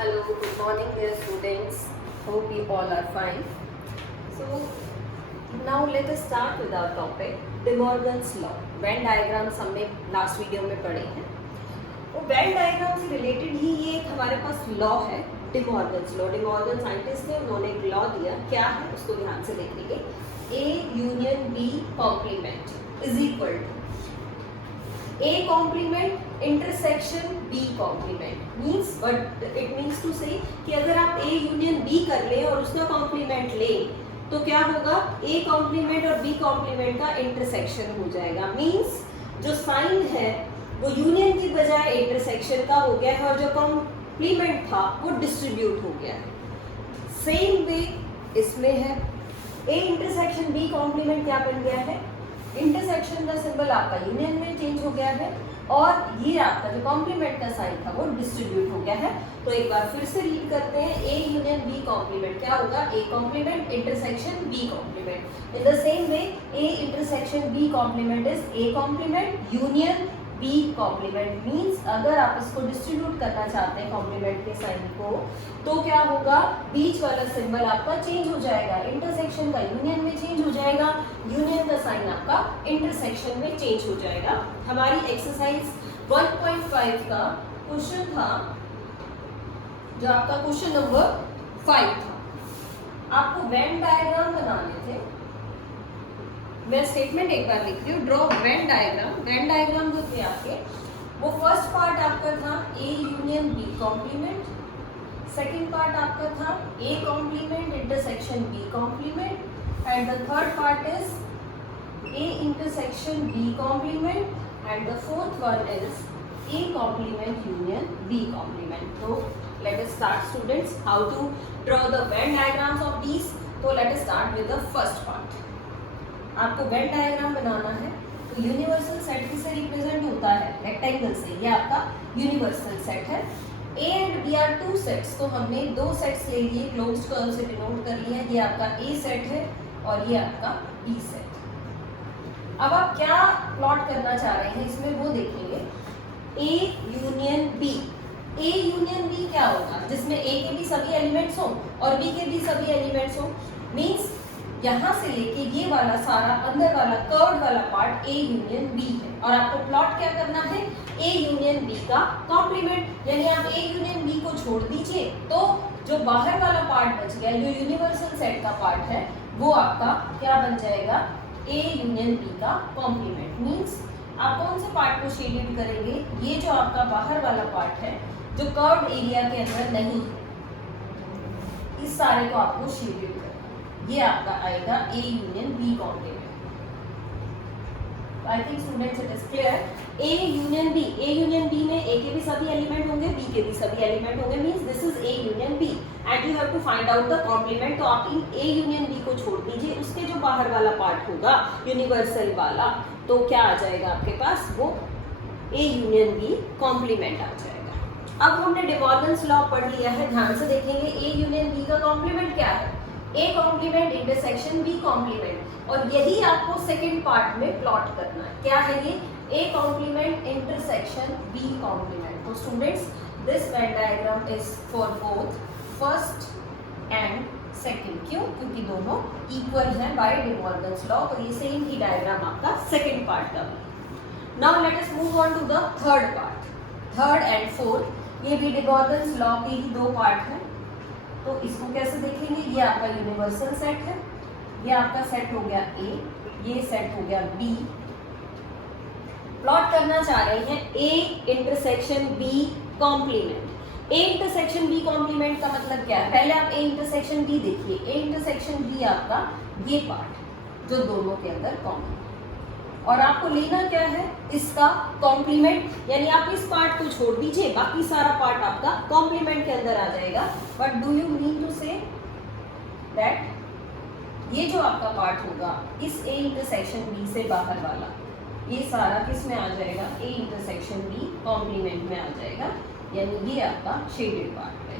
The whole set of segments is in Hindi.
Hello, good morning dear students. Hope you all are fine. So now let us start with our topic De Morgan's law. Venn diagrams हमने लास्ट वीडियो में पढ़े हैं. वो वेन डायग्राम से रिलेटेड ही ये एक हमारे पास लॉ है, day Morgan's law. Day Morgan scientist ने उन्होंने एक लॉ दिया. क्या है उसको ध्यान से देखेंगे. A union B complement is equal to A complement intersection B complement. Means but it means to say कि अगर आप A यूनियन B कर ले और उसका कॉम्प्लीमेंट ले तो क्या होगा, A कॉम्प्लीमेंट और B कॉम्प्लीमेंट का इंटरसेक्शन हो जाएगा. मीन्स जो साइन है वो यूनियन की बजाय इंटरसेक्शन का हो गया है और जो कॉम्प्लीमेंट था वो डिस्ट्रीब्यूट हो गया है. सेम वे इसमें है. A इंटरसेक्शन B कॉम्प्लीमेंट क्या बन गया है, इंटरसेक्शन का सिंबल आपका यूनियन में चेंज हो गया है और ये आपका जो कॉम्प्लीमेंट का साइन था वो डिस्ट्रीब्यूट हो गया है. तो एक बार फिर से रीड करते हैं. A यूनियन B कॉम्प्लीमेंट क्या होगा, A complement intersection B complement. In the same way A intersection B complement is A complement union B complement. Means अगर आप इसको डिस्ट्रीब्यूट करना चाहते हैं कॉम्प्लीमेंट के साइन को तो क्या होगा, बीच वाला सिंबल आपका चेंज हो जाएगा. इंटरसेक्शन का यूनियन में चेंज हो जाएगा, यूनियन का साइन आपका इंटरसेक्शन में चेंज हो जाएगा. हमारी एक्सरसाइज 1.5 का क्वेश्चन था जो आपका क्वेश्चन नंबर 5 था. आपको वेन डायग्राम बनाने थे. मैं स्टेटमेंट एक बार लिख रही हूँ. Draw Venn diagram. Venn diagram जो थे आपके वो फर्स्ट पार्ट आपका था A union B complement. Second part आपका था A complement intersection B complement and the third part is A intersection B complement and the fourth one is A complement union B complement. तो let us start students how to draw the Venn diagrams of these. तो let us start with the first part. आपको वेन डायग्राम बनाना है तो यूनिवर्सल सेट किससे रिप्रेजेंट होता है, रेक्टेंगल से. ये आपका यूनिवर्सल सेट है. A and B are two sets. तो हमने दो सेट्स ले लिए, क्लोज्ड कर्व से डिनोट कर लिया. ये आपका A सेट है और ये आपका B सेट. अब आप क्या प्लॉट करना चाह रहे हैं इसमें वो देखेंगे. A union B. A union B क्या होगा, जिसमें A के भी सभी एलिमेंट्स हो और B के भी सभी एलिमेंट्स हो. मीन्स यहाँ से लेके ये वाला सारा अंदर वाला कर्व्ड वाला पार्ट A यूनियन B है और आपको प्लॉट क्या करना है, A यूनियन B का कॉम्प्लीमेंट. यानी आप A यूनियन B को छोड़ दीजिए तो जो बाहर वाला पार्ट बच गया, जो यूनिवर्सल सेट का पार्ट है, वो आपका क्या बन जाएगा, A यूनियन B का कॉम्प्लीमेंट. मीन्स आप कौन से पार्ट को शेडेड करेंगे, ये जो आपका बाहर वाला पार्ट है जो कर्व्ड एरिया के अंदर नहीं है, इस सारे को आपको शेडेड करना. ये आपका आएगा A union B complement. I think students it is clear. A union B. A union B में A के भी सभी एलिमेंट होंगे, B के भी सभी एलिमेंट होंगे. Means this is A union B and you have to find out the complement. तो आप इन A यूनियन B को छोड़ दीजिए, उसके जो बाहर वाला पार्ट होगा यूनिवर्सल वाला, तो क्या आ जाएगा आपके पास, वो A यूनियन B कॉम्प्लीमेंट आ जाएगा. अब हमने डे मॉर्गन्स लॉ पढ़ लिया है. ध्यान से देखेंगे A यूनियन B का कॉम्प्लीमेंट क्या है, A complement intersection B complement. और यही आपको सेकंड पार्ट में प्लॉट करना है. क्या है ये, A complement intersection B complement. तो students this Venn diagram is for both first and second. क्यों, क्योंकि दोनों इक्वल हैं बाय डे मॉर्गन्स लॉ. तो ये सेम ही डायग्राम आपका सेकंड पार्ट का. Now let us move on to the third part. Third and fourth ये भी डे मॉर्गन्स लॉ के ही दो पार्ट हैं. तो इसको कैसे देखेंगे, ये आपका यूनिवर्सल सेट है, ये आपका सेट हो गया A, ये सेट हो गया B. प्लॉट करना चाह रहे हैं A intersection B complement. A intersection B complement का मतलब क्या है, पहले आप A इंटरसेक्शन B देखिए. A इंटरसेक्शन B आपका ये पार्ट जो दोनों के अंदर कॉमन, और आपको लेना क्या है, इसका कॉम्प्लीमेंट. यानी आप इस पार्ट को छोड़ दीजिए, बाकी सारा पार्ट आपका कॉम्प्लीमेंट के अंदर आ जाएगा. But do you mean to say that ये जो आपका पार्ट होगा इस A इंटरसेक्शन B से बाहर वाला, ये सारा किस में आ जाएगा, A इंटरसेक्शन B कॉम्प्लीमेंट में आ जाएगा. यानी ये आपका शेडेड पार्ट है.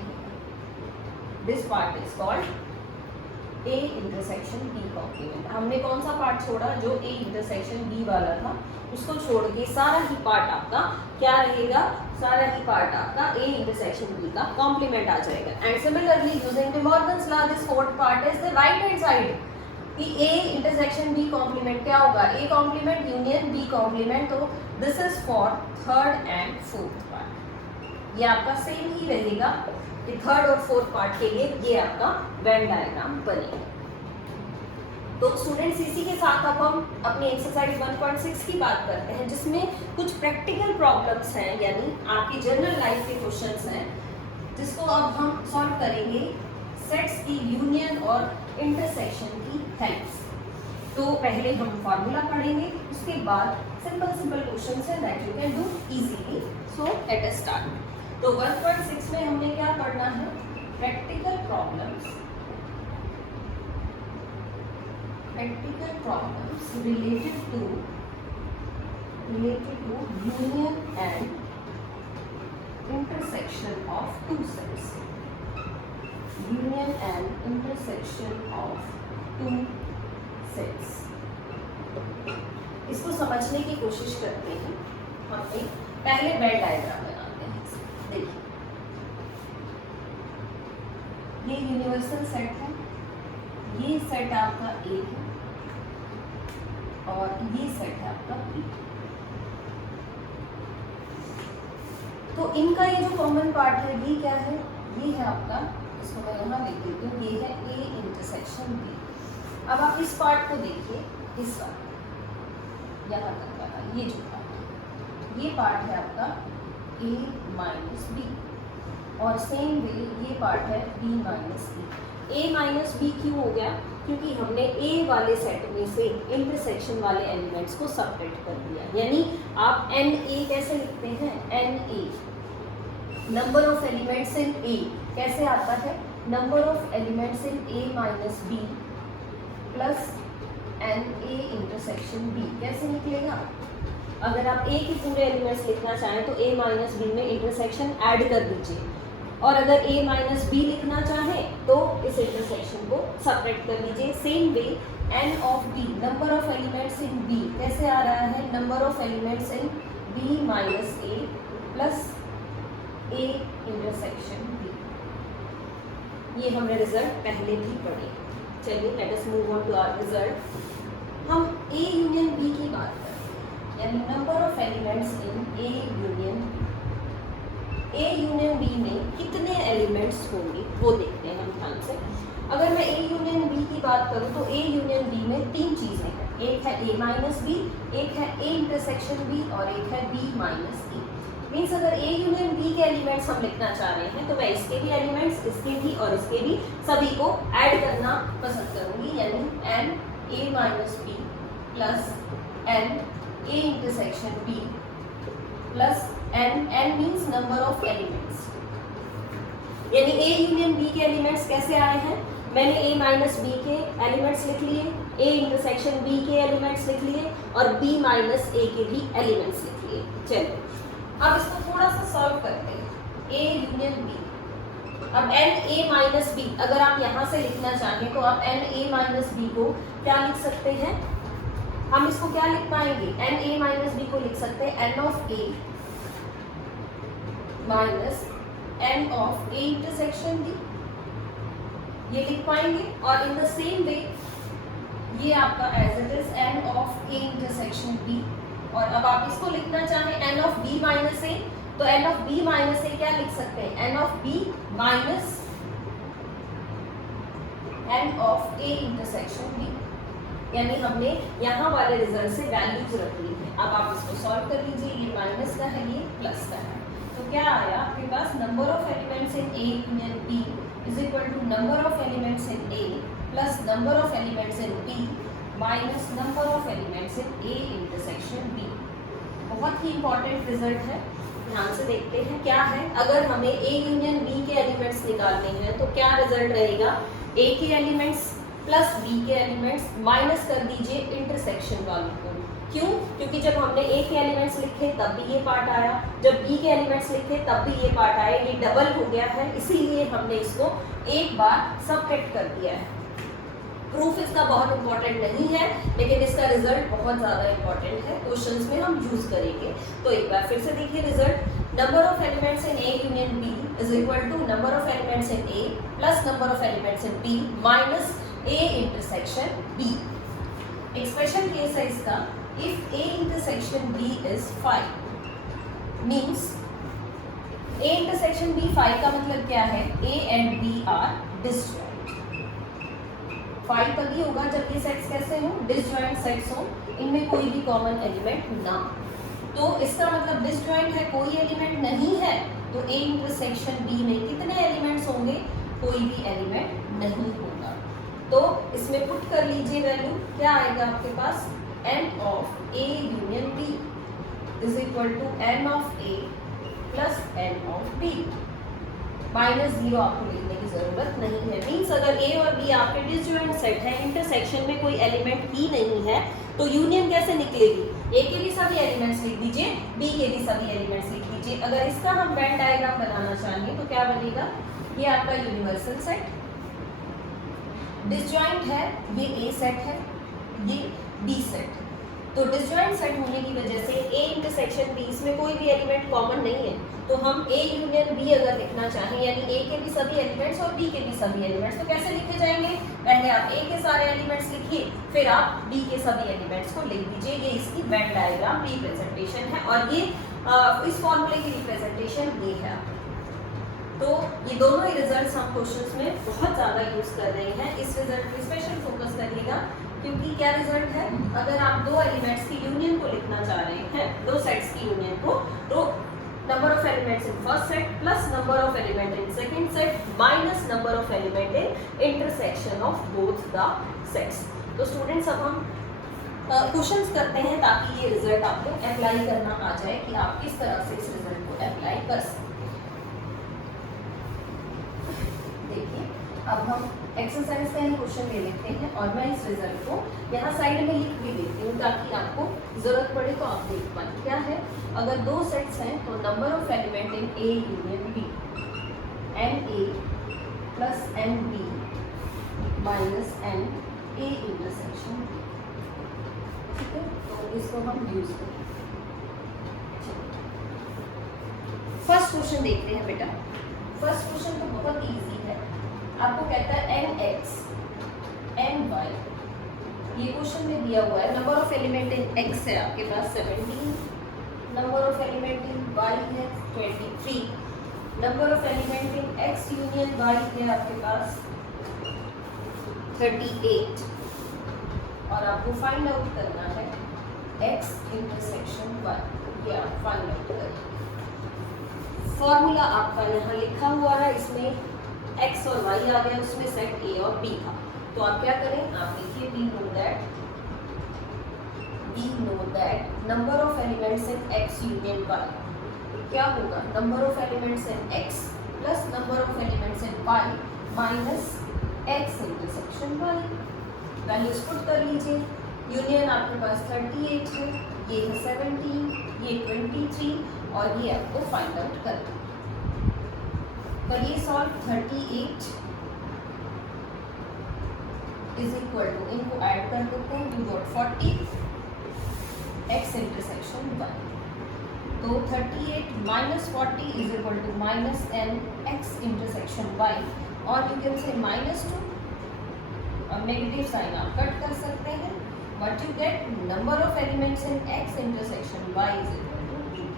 This part is called A intersection B complement. हमने कौन सा पार्ट छोड़ा? जो A इंटरसेक्शन B वाला था उसको छोड़ के सारा ही पार्ट आपका क्या रहेगा? सारा ही पार्ट आपका A इंटरसेक्शन B का कॉम्प्लीमेंट आ जाएगा। And similarly using De Morgan's law this fourth part is the right hand side कि A इंटरसेक्शन B कॉम्प्लीमेंट क्या होगा? A complement union B complement. तो this is for third and fourth part. ये आपका सेम ही रहेगा कि थर्ड और फोर्थ पार्ट के लिए ये आपका वेन डायग्राम बनेगा। तो स्टूडेंट्स इसी के साथ अब हम अपनी एक्सरसाइज 1.6 की बात करते हैं, जिसमें कुछ प्रैक्टिकल प्रॉब्लम्स हैं, यानी आपकी जनरल लाइफ के क्वेश्चंस हैं, जिसको अब हम सॉल्व करेंगे सेट्स की यूनियन और इंटरसेक्शन की हेल्प से। तो पहले हम फार्मूला पढ़ेंगे, उसके बाद सिंपल क्वेश्चंस हैं that you can do easily. So let us start. तो 1.6 में हमने क्या पढ़ना है? Practical problems related to union and intersection of two sets. Union and intersection of two sets. इसको समझने की कोशिश करते हैं। हम एक पहले वेन डायग्राम बनाते हैं। देखिए, ये यूनिवर्सल सेट है, ये सेट आपका A है और ये सेट है आपका B। तो इनका ये जो कॉमन पार्ट है ये क्या है? ये है आपका, इसको मैं यहाँ लिख देती हूँ, ये है A इंटरसेक्शन B। अब आप इस पार्ट को देखिए, इस वाला यहाँ तक वाला ये जो पार्ट है, ये पार्ट है आपका A माइनस B और सेम वे ये पार्ट है B minus B। A minus B क्यों हो गया? क्योंकि हमने A वाले सेट में से इंटरसेक्शन वाले एलिमेंट्स को सबट्रैक्ट कर दिया। यानी आप NA कैसे लिखते हैं? NA number of elements in A कैसे आता है? Number of elements in A minus B plus NA intersection B। कैसे निकलेगा? अगर आप A के पूरे एलिमेंट्स लिखना चाहें तो A माइनस B में इंटरसेक्शन ऐड कर दीजिए, और अगर A माइनस B लिखना चाहें तो इस इंटरसेक्शन को सबट्रैक्ट कर लीजिए। Same way N of B number of elements in B कैसे आ रहा है? Number of elements in B minus A plus A intersection B। ये हमने रिजल्ट पहले भी पढ़े। चलिए let us move on to our result. हम A यूनियन B की बात करें, यानी number of elements in A union A union B में कितने एलिमेंट्स होंगे वो देखते हैं हम ध्यान से। अगर मैं A यूनियन B की बात करूं तो A यूनियन B में तीन चीज़ें हैं, एक है A माइनस B, एक है A इंटरसेक्शन B और एक है B माइनस A। मीन्स अगर A यूनियन B के एलिमेंट्स हम लिखना चाह रहे हैं तो मैं इसके भी एलिमेंट्स, इसके भी और इसके भी सभी को ऐड करना पसंद करूँगी, यानी N A minus B plus N A intersection B plus N means number of elements. यानी A यूनियन B के एलिमेंट्स कैसे आए हैं? मैंने A माइनस B के एलिमेंट्स लिख लिए, A इंटरसेक्शन B के एलिमेंट्स लिख लिए और B माइनस A के भी एलिमेंट्स लिख लिए। चलिए अब इसको थोड़ा सा सॉल्व करते हैं। A यूनियन B, अब N A माइनस B अगर आप यहाँ से लिखना चाहें तो आप N A माइनस B को क्या लिख सकते हैं? हम इसको क्या लिख पाएंगे? N A माइनस B को लिख सकते हैं N of A minus N of A intersection B, ये लिख पाएंगे। और इन द सेम वे ये आपका as it is N of A intersection B। और अब आप इसको लिखना चाहें N of B minus A, तो N of B minus A क्या लिख सकते हैं? N of B minus N of A intersection B। यानी हमने यहाँ वाले रिजल्ट से वैल्यूज रख ली है। अब आप इसको सॉल्व कर लीजिए, ये माइनस का है, ये प्लस का है, तो क्या आया आपके पास? Number of elements in A union B is equal to number of elements in A plus number of elements in B minus number of elements in A intersection B। बहुत ही इंपॉर्टेंट रिजल्ट है, ध्यान से देखते हैं क्या है। अगर हमें A यूनियन B के एलिमेंट्स निकालने हैं तो क्या रिजल्ट रहेगा? A के एलिमेंट्स प्लस B के एलिमेंट्स माइनस कर दीजिए इंटरसेक्शन वालों को। क्यों? क्योंकि जब हमने A के एलिमेंट्स लिखे तब भी ये पार्ट आया, जब B के एलिमेंट्स लिखे तब भी ये पार्ट आया, ये डबल हो गया है, इसीलिए हमने इसको एक बार सबट्रैक्ट कर दिया है। प्रूफ इसका बहुत इंपॉर्टेंट नहीं है, लेकिन इसका रिजल्ट बहुत ज़्यादा इंपॉर्टेंट है, क्वेश्चंस में हम यूज करेंगे। तो एक बार फिर से देखिए result, number of elements in A union B is equal to number of elements in A plus number of elements in B minus A intersection B. एक स्पेशल केस है इसका, if A intersection B is 5 means A intersection B 5 का मतलब क्या है, A and B are disjoint. 5 तभी होगा जब ये सेट्स कैसे हो, डिसजॉइंट सेट्स हो, इनमें कोई भी कॉमन एलिमेंट ना। तो इसका मतलब डिसजॉइंट है, कोई एलिमेंट नहीं है, तो ए इंटरसेक्शन बी में कितने एलिमेंट्स होंगे, कोई भी एलिमेंट नहीं होगा। तो इसमें पुट कर लीजिए वैल्यू, क्या आएगा आपके पास, n of A union B is equal to n of A plus n of B. Minus 0 आपको लिखने की जरूरत नहीं है। मीन्स अगर ए और बी आपके डिसजॉइंट सेट है, इंटरसेक्शन में कोई एलिमेंट ही नहीं है, तो यूनियन कैसे निकलेगी, ए के भी सभी एलिमेंट्स लिख दीजिए, बी के भी सभी एलिमेंट्स लिख दीजिए। अगर इसका हम वेन डायग्राम बनाना चाहेंगे तो क्या बनेगा, ये आपका यूनिवर्सल सेट, डिसजॉइंट है, ये ए सेट है, ये बी सेट। तो डिसजॉइंट सेट होने की वजह से ए इंटरसेक्शन बी, इसमें कोई भी एलिमेंट कॉमन नहीं है, तो हम ए यूनियन बी अगर लिखना चाहें, यानी ए के भी सभी एलिमेंट्स और बी के भी सभी एलिमेंट्स, तो कैसे लिखे जाएंगे, पहले आप ए के सारे एलिमेंट्स लिखिए, फिर आप बी के सभी एलिमेंट्स को लिख दीजिए। ये इसकी वेन डायग्राम रिप्रेजेंटेशन है, और ये इस फॉर्मूले की रिप्रेजेंटेशन ये है। तो ये दोनों ही रिजल्ट्स हम क्वेश्चंस में बहुत ज़्यादा यूज कर रहे हैं। इस रिजल्ट पे स्पेशल फोकस करिएगा, क्योंकि क्या रिजल्ट है, अगर आप दो एलिमेंट्स की यूनियन को लिखना चाह रहे हैं, दो सेट्स की यूनियन को, तो number of elements in first set plus number of element in second set minus number of element in intersection of both the sets. तो स्टूडेंट्स अब हम क्वेश्चंस करते हैं, ताकि ये रिजल्ट आपको अप्लाई करना आ जाए कि आप किस तरह से इस रिजल्ट को अप्लाई कर सकते हैं। देखिए, अब हम एक्सरसाइज का क्वेश्चन ले लेते हैं, और मैं इस रिजल्ट को यहाँ साइड में लिख भी देती हूँ, ताकि आपको जरूरत पड़े तो आप देख पाएं। क्या है, अगर दो सेट्स हैं तो number of element in A union B N A plus N B minus N A intersection B. ठीक है, तो इसको हम यूज करें। फर्स्ट क्वेश्चन देखते हैं बेटा। फर्स्ट क्वेश्चन तो बहुत इजी है, आपको कहता है एन एक्स एन वाई, ये क्वेश्चन में दिया हुआ है। Number of element in X है आपके पास 17, number of element in Y है 23, number of element in X union Y है आपके पास 38, और आपको फाइंड आउट करना है एक्स इंटरसेक्शन वाई। या फाइंड आउट करें, फॉर्मूला आपका यहाँ लिखा हुआ है, इसमें x और y आ गया, उसमें सेट a और b था। तो आप क्या करें, आप लिखिए we know that number of elements in x union y क्या होगा, number of elements in x plus number of elements in y minus x intersection y। Values put कर लीजिए, यूनियन आपके पास 38 है, ये है 17, ये 23, और ये आपको फाइंड आउट करना है। करिए सॉल्व, 38 इज इक्वल टू, इनको ऐड कर देते हैं, you got 40 x intersection y। तो 38 minus 40 is equal to minus n x intersection y, और यू कैन से -2। अब नेगेटिव साइन आप कट कर सकते हैं, but you get number of elements in x intersection y is equal to b।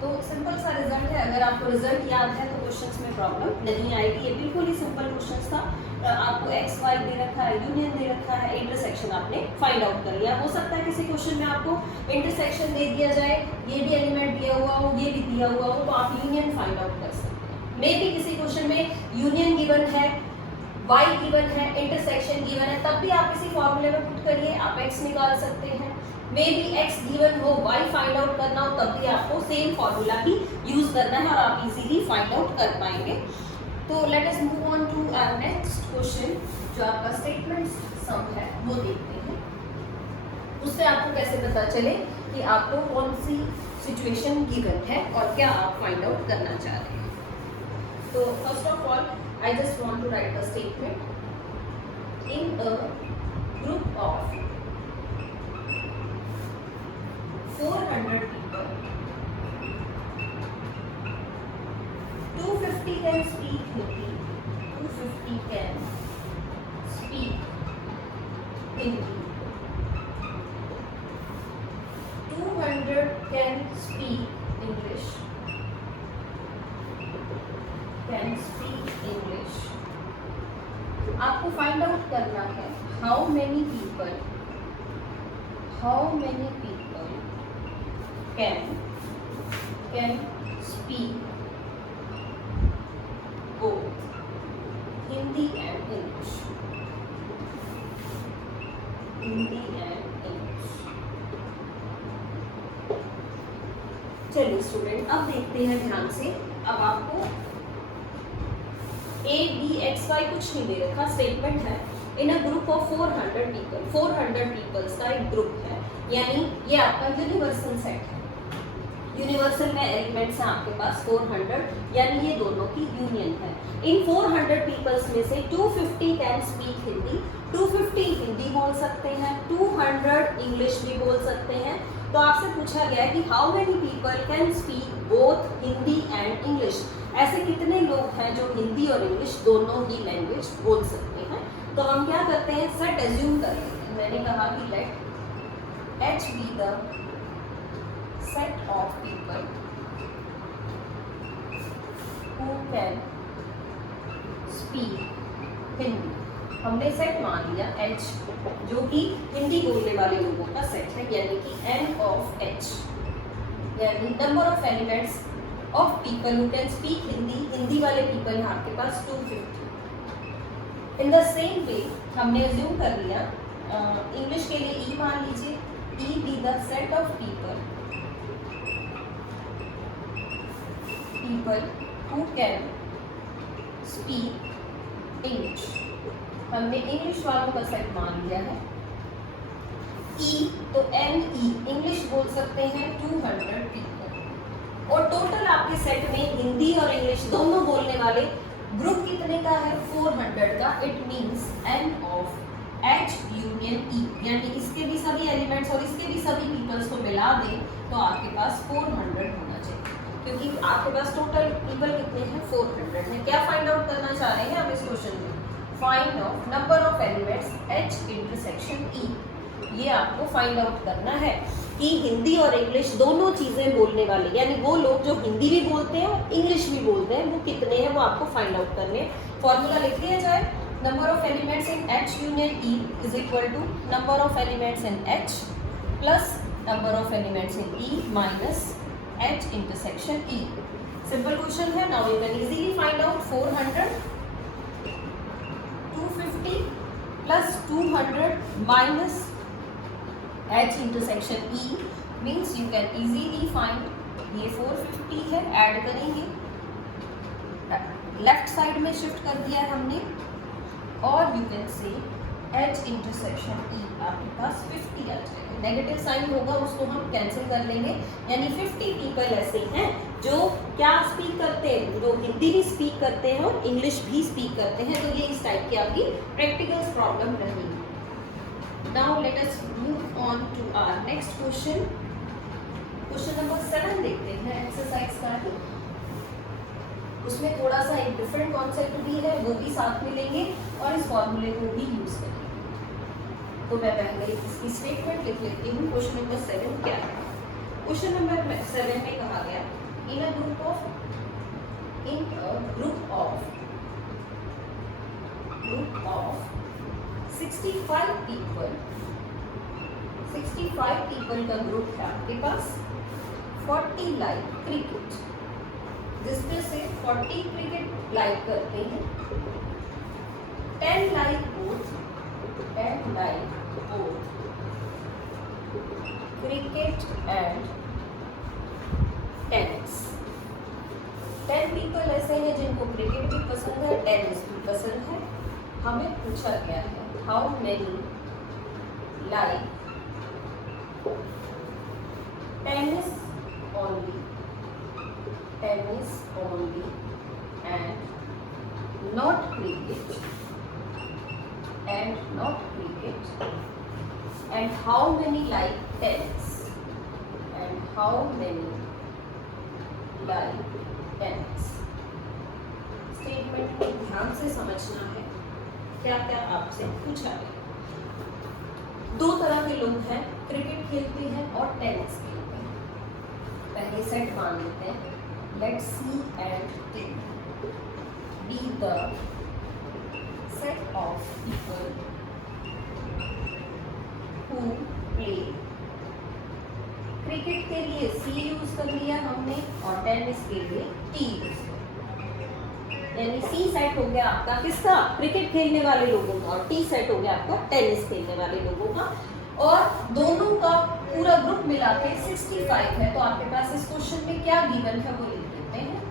तो सिंपल सा रिजल्ट है। अगर आपको रिजल्ट याद है तो क्वेश्चंस में प्रॉब्लम नहीं आएगी। ये बिल्कुल ही सिंपल क्वेश्चंस था। आपको एक्स वाई दे रखा है, यूनियन दे रखा है, इंटरसेक्शन आपने फाइंड आउट कर लिया। हो सकता है किसी क्वेश्चन में आपको इंटरसेक्शन दे दिया जाए, ये भी एलिमेंट दिया हुआ हो, ये भी दिया हुआ हो, तो आप यूनियन फाइंड आउट कर सकते हैं। मे बी किसी क्वेश्चन में यूनियन गिवन है, वाई गिवन है, इंटरसेक्शन गिवन है, तब भी आप इसी फॉर्मूले में पुट करिए, आप एक्स निकाल सकते हैं। मे बी एक्स गिवन हो, वाई फाइंड आउट करना हो, तब भी आपको सेम फॉर्मूला ही यूज करना है और आप इजीली फाइंड आउट कर पाएंगे। तो let us move on to our next question, जो आपका स्टेटमेंट सम है वो देखते हैं। उससे आपको कैसे पता चले कि आपको कौन सी सिचुएशन गिवन है और क्या आप फाइंड आउट करना चाह रहे हैं। तो first of all I just want to write the statement. in a group of 400 people, 250 can speak Hindi, 250 can speak Hindi, 200 can speak English, आपको फाइंड आउट करना है how many people can speak both Hindi and English, चलिए स्टूडेंट अब देखते हैं ध्यान से। अब आपको ए बी एक्स वाई कुछ नहीं दे रखा, स्टेटमेंट है in a group of 400 people, 400 peoples का एक ग्रुप है, यानी ये आपका यूनिवर्सल सेट है। यूनिवर्सल में एलिमेंट्स हैं आपके पास 400, यानी ये दोनों की यूनियन है। इन 400 पीपल्स में से 250 कैन स्पीक हिंदी, 250 हिंदी बोल सकते हैं, 200 इंग्लिश भी बोल सकते हैं। तो आपसे पूछा गया है कि how many people can speak both Hindi and English, ऐसे कितने लोग हैं जो हिंदी और इंग्लिश दोनों ही लैंग्वेज बोल सकते हैं। तो हम क्या करते हैं, सेट एज्यूम कर लेते हैं। मैंने कहा कि let H be the set of people who can speak Hindi. हमने सेट मान लिया एच, जो कि हिंदी बोलने वाले लोगों का सेट है, यानी कि एन ऑफ एच, यानी number of elements of people who can speak Hindi, Hindi वाले पीपल हैं आपके पास 250। इन द सेम वे हमने अज्यूम कर लिया इंग्लिश के लिए ई मान लीजिए, E B the set of people who can speak English. हमने इंग्लिश वालों का सेट मान लिया है। ई तो एन ई इंग्लिश बोल सकते हैं 200 पीपल, और टोटल आपके सेट में हिंदी और इंग्लिश दोनों बोलने वाले ग्रुप कितने का है, 400 का। It means N of H union E, यानी इसके भी सभी एलिमेंट्स और इसके भी सभी पीपल्स को मिला दें तो आपके पास 400 होना चाहिए, क्योंकि आपके पास टोटल पीपल कितने हैं, 400 है। क्या फाइंड आउट करना चाह रहे हैं हम इस क्वेश्चन में, find of number of elements H intersection ई। ये आपको फाइंड आउट करना है कि हिंदी और इंग्लिश दोनों चीज़ें बोलने वाले, यानी वो लोग जो हिंदी भी बोलते हैं और इंग्लिश भी बोलते हैं, वो कितने हैं वो आपको फाइंड आउट करने हैं। फॉर्मूला लिख दिया जाए, number of elements in H union E is equal to number of elements in H plus number of elements in E minus H intersection E. Simple question है। Now you can easily find out 400 250 plus 200 minus H intersection E means you can easily find, ये 450 है, ऐड करेंगे, लेफ्ट साइड में शिफ्ट कर दिया है हमने, और यू कैन से H इंटरसेक्शन E आपके पास 50 आ जाएगा। नेगेटिव साइन होगा उसको हम कैंसिल कर लेंगे, यानी 50 पीपल ऐसे हैं जो क्या स्पीक करते हैं, जो हिंदी भी स्पीक करते हैं और इंग्लिश भी स्पीक करते हैं। तो ये इस टाइप की आपकी प्रैक्टिकल प्रॉब्लम रहेगी। Now let us move on to our next question. Question number 7 देखते हैं, एक्सरसाइज का है। उसमें थोड़ा सा एक डिफरेंट कॉन्सेप्ट भी है, वो भी साथ में लेंगे और इस फॉर्मूले को भी यूज करेंगे। तो मैं पहले इसकी स्टेटमेंट लिख लेती हूँ। क्वेश्चन नंबर 7 क्या है? क्वेश्चन नंबर 7 में कहा गया इन अ ग्रुप ऑफ 65 पीपल का ग्रुप है आपके पास, 40 लाइक क्रिकेट, जिसमें से 40 क्रिकेट लाइक करते हैं, 10 like both cricket and tennis. 10 people ऐसे हैं जिनको क्रिकेट भी पसंद है, टेनिस भी पसंद है। हमें पूछा गया है how many like tennis only and not cricket and not cricket, and how many like tennis, and how many like tennis. Statement को ध्यान से समझना है, क्या क्या आपसे पूछा है। दो तरह के लोग हैं, क्रिकेट खेलते हैं और टेनिस खेलते हैं। पहले सेट मान लेते हैं, let see and D B the set of people who play. Cricket के लिए सी यूज कर लिया हमने और टेनिस के लिए टी यूज कर लिया। यानी सी सेट हो गया आपका किसका, क्रिकेट खेलने वाले लोगों का, और टी सेट हो गया आपका टेनिस खेलने वाले लोगों का। और दोनों का पूरा ग्रुप मिला के 65 है। तो आपके पास इस क्वेश्चन में क्या गिवन है वो लिख देते हैं,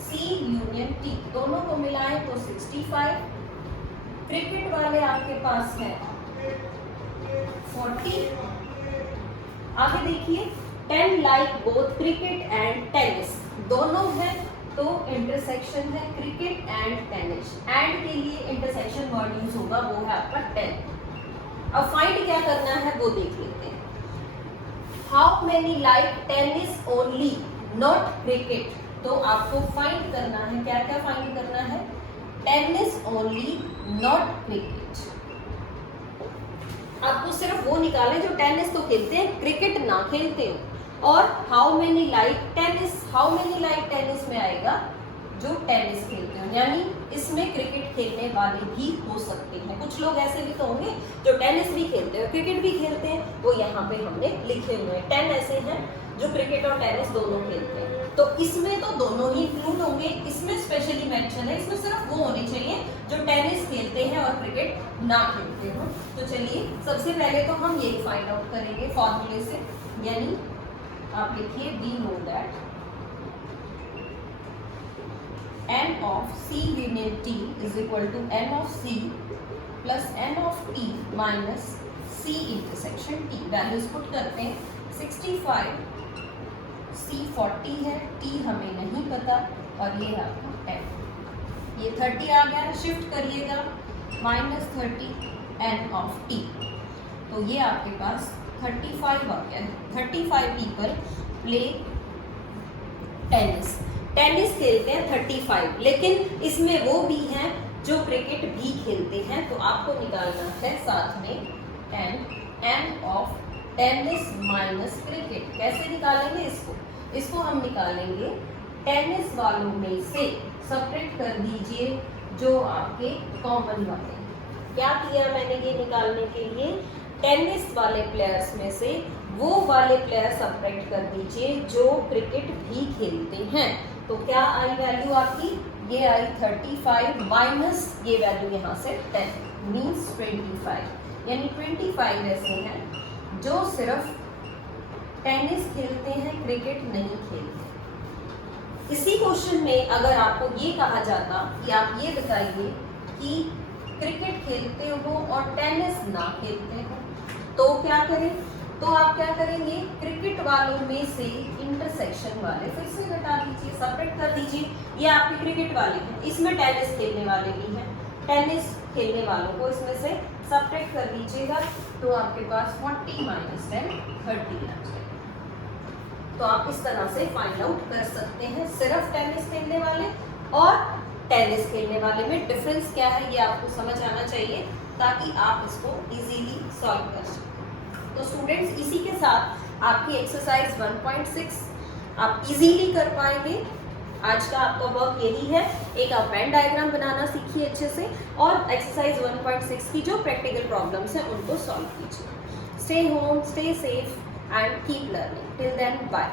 सी यूनियन टी, दोनों को मिलाएं तो 65। क्रिकेट वाले आपके पास है 40। आगे देखिए, 10 like both cricket and tennis, दोनों है तो इंटरसेक्शन है क्रिकेट एंड टेनिस। एंड के लिए इंटरसेक्शन वर्ड यूज होगा, वो है आपका 10। अब फाइंड क्या करना है वो देख लेते हैं। How many like tennis only not cricket, तो आपको फाइंड करना है, क्या क्या फाइंड करना है, टेनिस ओनली नॉट क्रिकेट। आपको सिर्फ वो निकाले जो टेनिस तो खेलते हैं, क्रिकेट ना खेलते हो। और how many like tennis, how many like tennis में आएगा जो टेनिस खेलते हो, यानी इसमें क्रिकेट खेलने वाले भी हो सकते हैं। कुछ लोग ऐसे भी तो होंगे जो टेनिस भी खेलते हैं क्रिकेट भी खेलते हैं, वो यहाँ पे हमने लिखे हुए हैं। 10 ऐसे हैं जो क्रिकेट और टेनिस दोनों खेलते हैं, तो इसमें तो दोनों ही इंक्लूड होंगे। इसमें स्पेशली मेंशन है, इसमें सिर्फ वो होने चाहिए जो टेनिस खेलते हैं और क्रिकेट ना खेलते हो। तो चलिए सबसे पहले तो हम यही फाइंड आउट करेंगे फॉर्मूले से, यानी आप लिखिए we know that n of c union t is equal to n of c plus n of t minus c intersection t। Values put करते हैं, 65, c 40 है, t हमें नहीं पता, और ये आपका 10, ये 30 आ गया, शिफ्ट करिएगा -30 n of t, तो ये आपके पास 35 आ गया। 35 पीपल प्ले टेनिस, टेनिस खेलते हैं 35, लेकिन इसमें वो भी हैं जो क्रिकेट भी खेलते हैं। तो आपको निकालना है साथ में n of tennis minus cricket. कैसे निकालेंगे इसको हम निकालेंगे टेनिस वालों में से, सब्ट्रैक्ट कर दीजिए जो आपके कॉमन वाले। क्या किया मैंने ये निकालने के लिए, टेनिस वाले प्लेयर्स में से वो वाले प्लेयर सब्ट्रैक्ट कर दीजिए जो क्रिकेट भी खेलते हैं। तो क्या आई वैल्यू आपकी, ये आई 35 माइनस ये वैल्यू यहाँ से 10 मीन्स 25, यानी 25 ऐसे हैं जो सिर्फ टेनिस खेलते हैं, क्रिकेट नहीं खेलते। इसी क्वेश्चन में अगर आपको ये कहा जाता कि आप ये बताइए कि क्रिकेट खेलते हो और टेनिस ना खेलते हो, तो क्या करें, तो आप क्या करेंगे, क्रिकेट वालों में से इंटरसेक्शन वाले फिर से घटा दीजिए, सब्ट्रैक्ट कर दीजिए। ये आपके क्रिकेट वाले हैं, इसमें टेनिस खेलने वाले भी हैं, टेनिस खेलने वालों को इसमें से सब्ट्रैक्ट कर दीजिएगा, तो आपके पास 40 माइनस 10 30 आ जाएगा। तो आप इस तरह से फाइंड आउट कर सकते हैं सिर्फ टेनिस खेलने वाले और टेनिस खेलने वाले में डिफरेंस क्या है, ये आपको समझ आना चाहिए ताकि आप इसको इजीली सॉल्व कर सकें। तो स्टूडेंट्स, इसी के साथ आपकी एक्सरसाइज 1.6 आप इजीली कर पाएंगे। आज का आपका वर्क यही है, एक आप वेन डायग्राम बनाना सीखिए अच्छे से, और एक्सरसाइज 1.6 की जो प्रैक्टिकल प्रॉब्लम्स हैं उनको सॉल्व कीजिए। Stay home, stay safe and keep learning. Till then, bye.